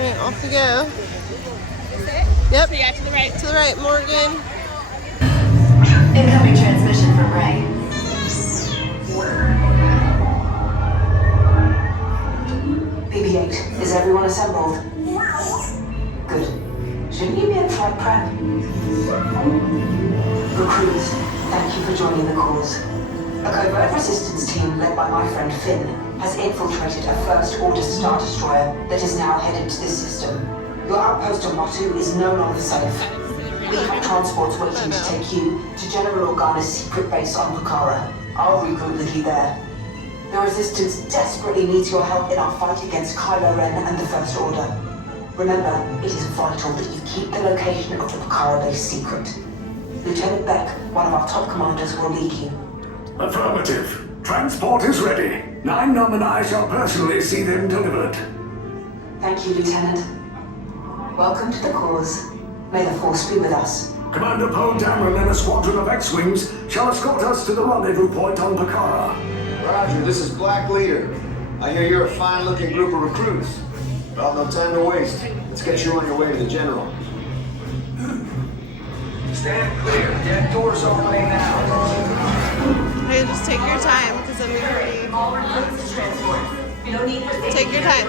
Alright, off we go. Is it? Yep. So yeah, to the right. To the right, Morgan. Incoming transmission from Ray. BB-8, is everyone assembled? Good. Shouldn't you be in flight prep? Recruits, thank you for joining the cause. A covert resistance team led by my friend Finn has infiltrated a First Order Star Destroyer that is now headed to this system. Your outpost on Batu is no longer safe. We have transports waiting to take you to General Organa's secret base on Pucara. I'll regroup with you there. The Resistance desperately needs your help in our fight against Kyloren and the First Order. Remember, it is vital that you keep the location of the Pucara base secret. Lieutenant Beck, one of our top commanders, will lead you. Affirmative. Transport is ready. 9-Num and I shall personally see them delivered. Thank you, Lieutenant. Welcome to the cause. May the Force be with us. Commander Poe Dameron and a squadron of X-Wings shall escort us to the rendezvous point on Pucara. Roger, this is Black Leader. I hear you're a fine-looking group of recruits. Well, no time to waste. Let's get you on your way to the General. Stand clear. Dead doors opening now. Hey, just take your time, because then we can leave. All recruits to transport. No need for safety. Take your time.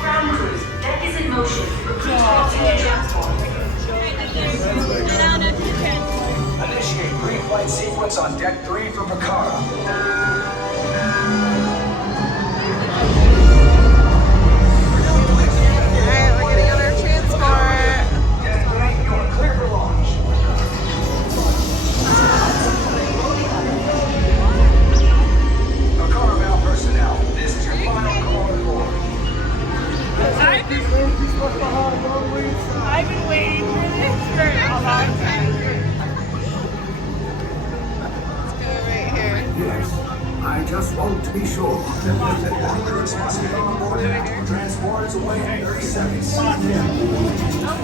Ground crews, deck is in motion. Recruits crossing the transport. Get out of the transport. Initiate pre-flight sequence on deck 3 for Pucara. Alright, we're getting on our transport. Deck 3, you're clear for launch. Pucara bound personnel, this is your final call to board. I've been waiting for this for a long time. Let's go right here. Yes. I just want to be sure. Recruits must get on board now. Transport is away in 30 seconds. Oh,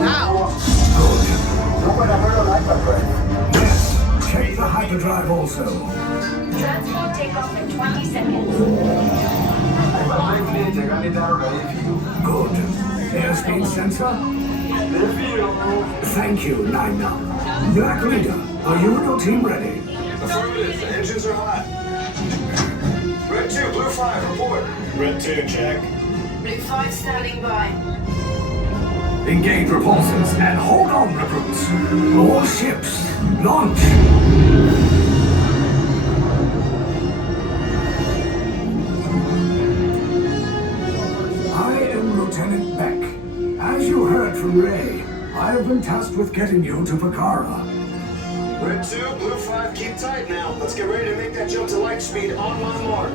wow. Yes. Check the hyperdrive also. Transport takeoff in 20 seconds. Good. Airspeed sensor? Thank you, 9-Num. Black Leader, are you and your team ready? Affirmative. The engines are hot. Red 2, Blue 5, report. Red 2, check. Blue 5 standing by. Engage repulsors and hold on, recruits. All ships, launch. I am Lieutenant Beck. As you heard from Ray, I have been tasked with getting you to Pucara. Red 2, Blue 5, keep tight now. Let's get ready to make that jump to light speed on my mark.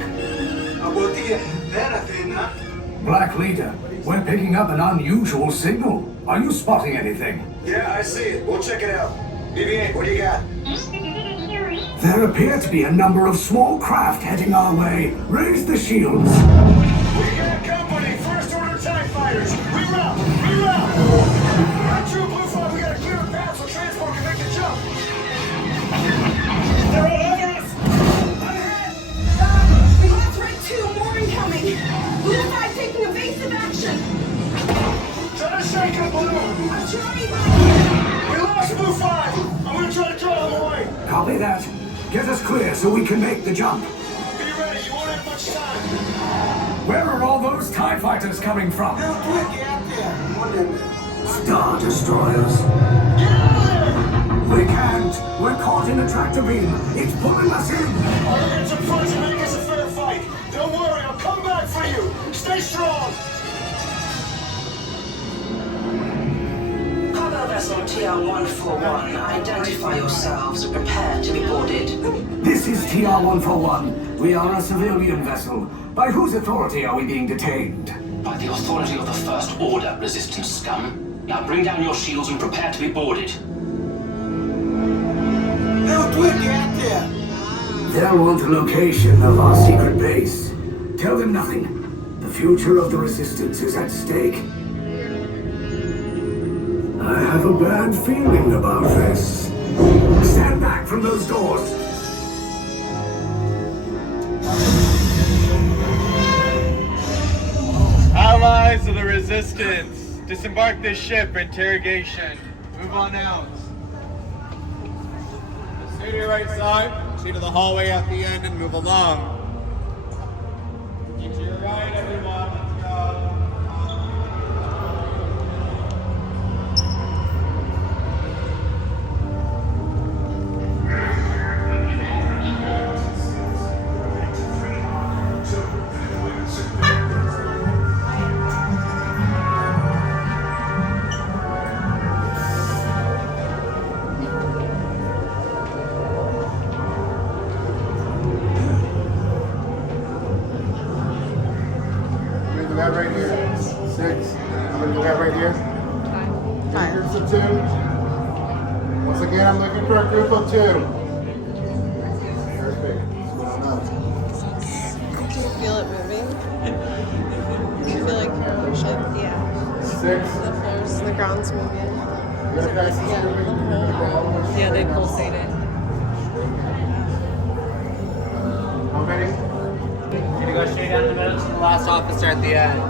Black Leader, we're picking up an unusual signal. Are you spotting anything? Yeah, I see it. We'll check it out. BB-8, what do you got? There appear to be a number of small craft heading our way. Raise the shields. We got company. First Order TIE fighters. Reroute! Reroute! Red 2, Blue 5, we got a clear path so transport can make the jump. They're all over us! We lost Red 2, more incoming. Blue 5 taking evasive action. Try to shake him, Blue! I'm trying. We lost Blue 5! I'm gonna try to draw him away! Copy that. Get us clear so we can make the jump. Be ready, you won't have much time! Where are all those TIE fighters coming from? Star Destroyers. Get out of there! We can't. We're caught in a tractor beam. It's pulling us in. I'll get some punch and make us a fair fight. Don't worry, I'll come back for you. Stay strong! Cargo vessel TR-141, identify yourselves and prepare to be boarded. This is TR-141. We are a civilian vessel. By whose authority are we being detained? By the authority of the First Order, resistance scum. Now bring down your shields and prepare to be boarded. They'll want the location of our secret base. Tell them nothing. The future of the Resistance is at stake. I have a bad feeling about this. Stand back from those doors. allies of the Resistance. Disembark this ship for interrogation. Move on out. Stay to your right side. See to the hallway at the end and move along. Keep to your right, everyone. Let's go. Right here. 6. I'm gonna do that right here. Fine. Groups of 2. Once again, I'm looking for a group of 2. Perfect. Do you feel it moving? Do you feel like you're on the ship? Yeah. 6. The floors, the ground's moving. Yeah, they pulsated. How many? You're gonna go straight down the middle to the last officer at the end.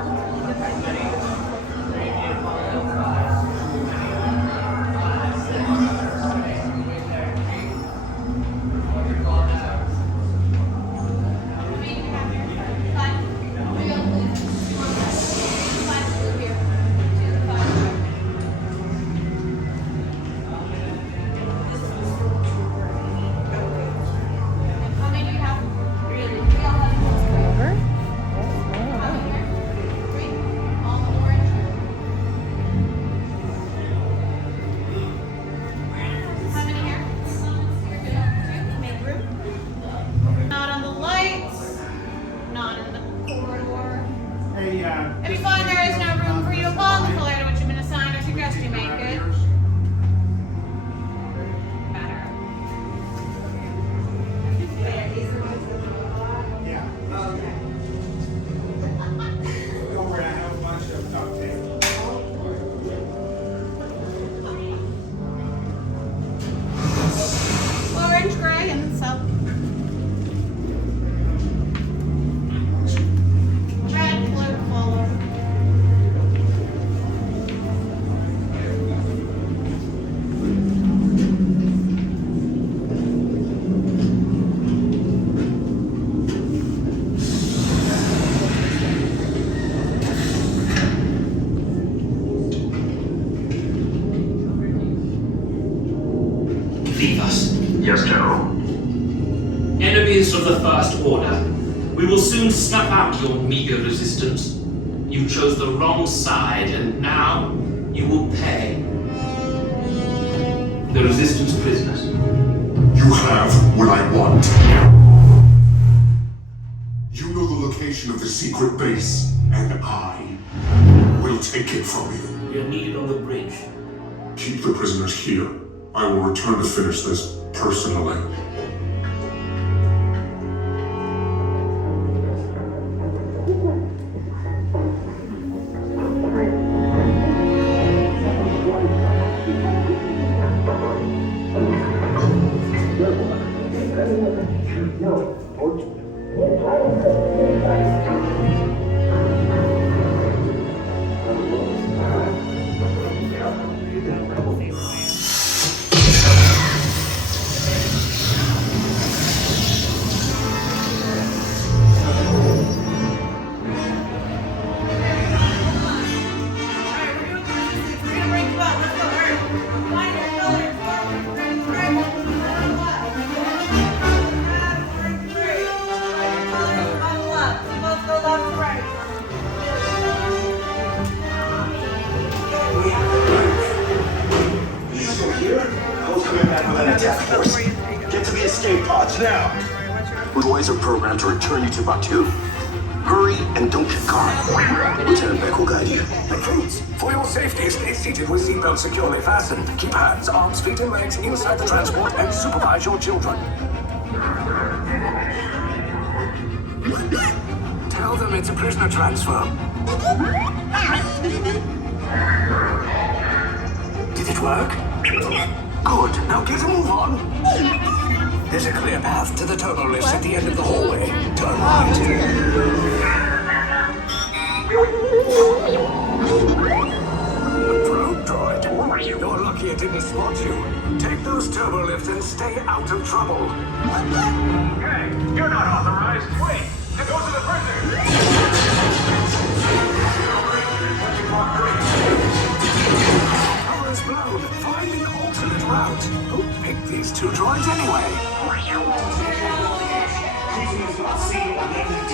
If you find there is no room for you upon the floor to which you've been assigned, I suggest you make it better. Yeah. Don't worry, I have a bunch of duct tape. Orange, gray, and then south. Red, blue, follow. Leave us. Yes, General. Enemies of the First Order. We will soon snuff out your meager resistance. You chose the wrong side, and now you will pay. The Resistance prisoners. You have what I want. You know the location of the secret base, and I will take it from you. You're needed on the bridge. Keep the prisoners here. I will return to finish this personally. Get to the escape pods now. Droids are programmed to return you to Batu. Hurry and don't get caught. Lieutenant Beck will guide you. Recruits, for your safety, stay seated with seatbelts securely fastened. Keep hands, arms, feet, and legs inside the transport and supervise your children. Tell them it's a prisoner transfer. Did it work? Good. Now get a move on. There's a clear path to the terminal lifts at the end of the hallway. Turn right. can spot you. Take those turbo lifts and stay out of trouble. Hey, you're not authorized. Wait, those are the prisoners. Cover is blown. Find an alternate route. Who picked these two droids anyway? Prisoners not seen on MD.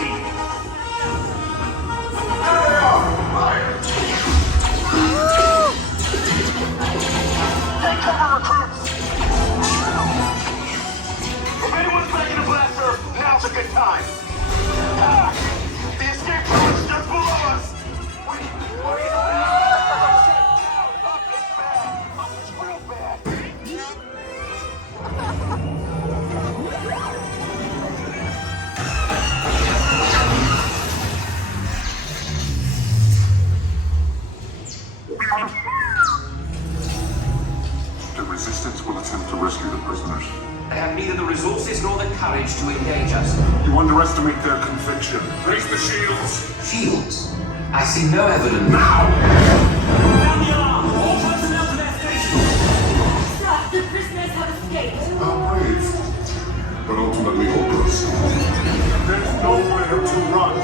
Take cover, recruits! If anyone's back in a blaster, now's a good time. Ah! The escape route is just below us! It's bad. It's real bad. The Resistance will attempt to rescue the prisoners. They have neither the resources nor the courage to engage us. You underestimate their conviction. Raise the shields! Shields? I see no evidence. Now! Sound the alarm! All personnel to their stations! Sir, the prisoners have escaped. How brave, but ultimately hopeless. There's nowhere to run.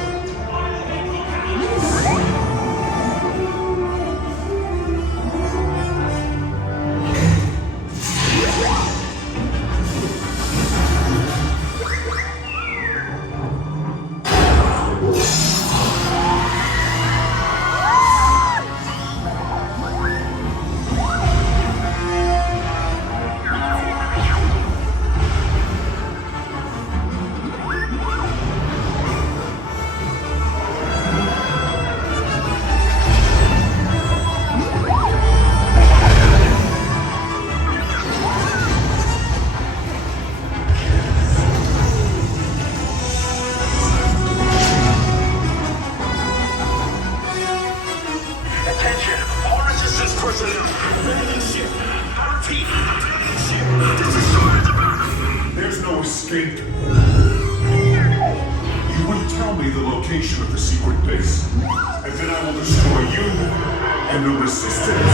Attention! All resistance personnel! Abandon ship! I repeat, abandon ship! There's no escape. You will tell me the location of the secret base, and then I will destroy you and the Resistance.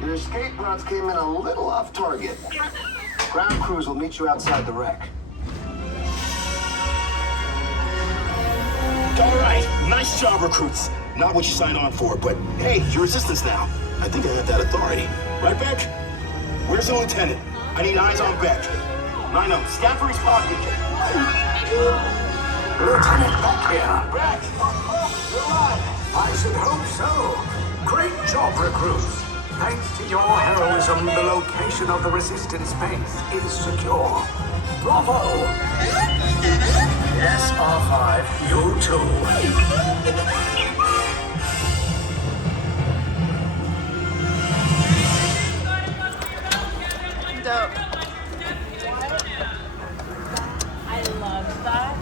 Your escape routes came in a little off target. Ground crews will meet you outside the wreck. All right, nice job, recruits. Not what you signed on for, but hey, you're Resistance now. I think I have that authority. Right, Beck? Where's the lieutenant? I need eyes on Beck. Nino, scan for his pod beacon. Lieutenant Beck here. Beck! You're alive! I should hope so. Great job, recruits. Thanks to your heroism, the location of the Resistance base is secure. Bravo! Yes, R5, you too. Dope. I love that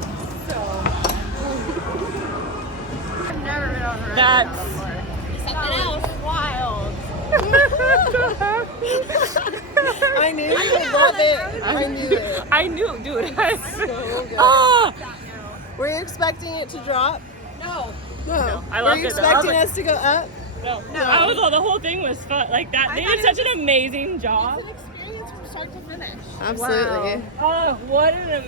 so much. I've never been on a ride That's before. Something else wild. I knew you would love it. I knew it. I knew, dude. So good. Ah! Were you expecting it to drop? No. No. I Were loved you it, though. expecting us to go up? No. No. The whole thing was fun. Like that. They did such an amazing job. It's an experience from start to finish. Absolutely. Oh, what an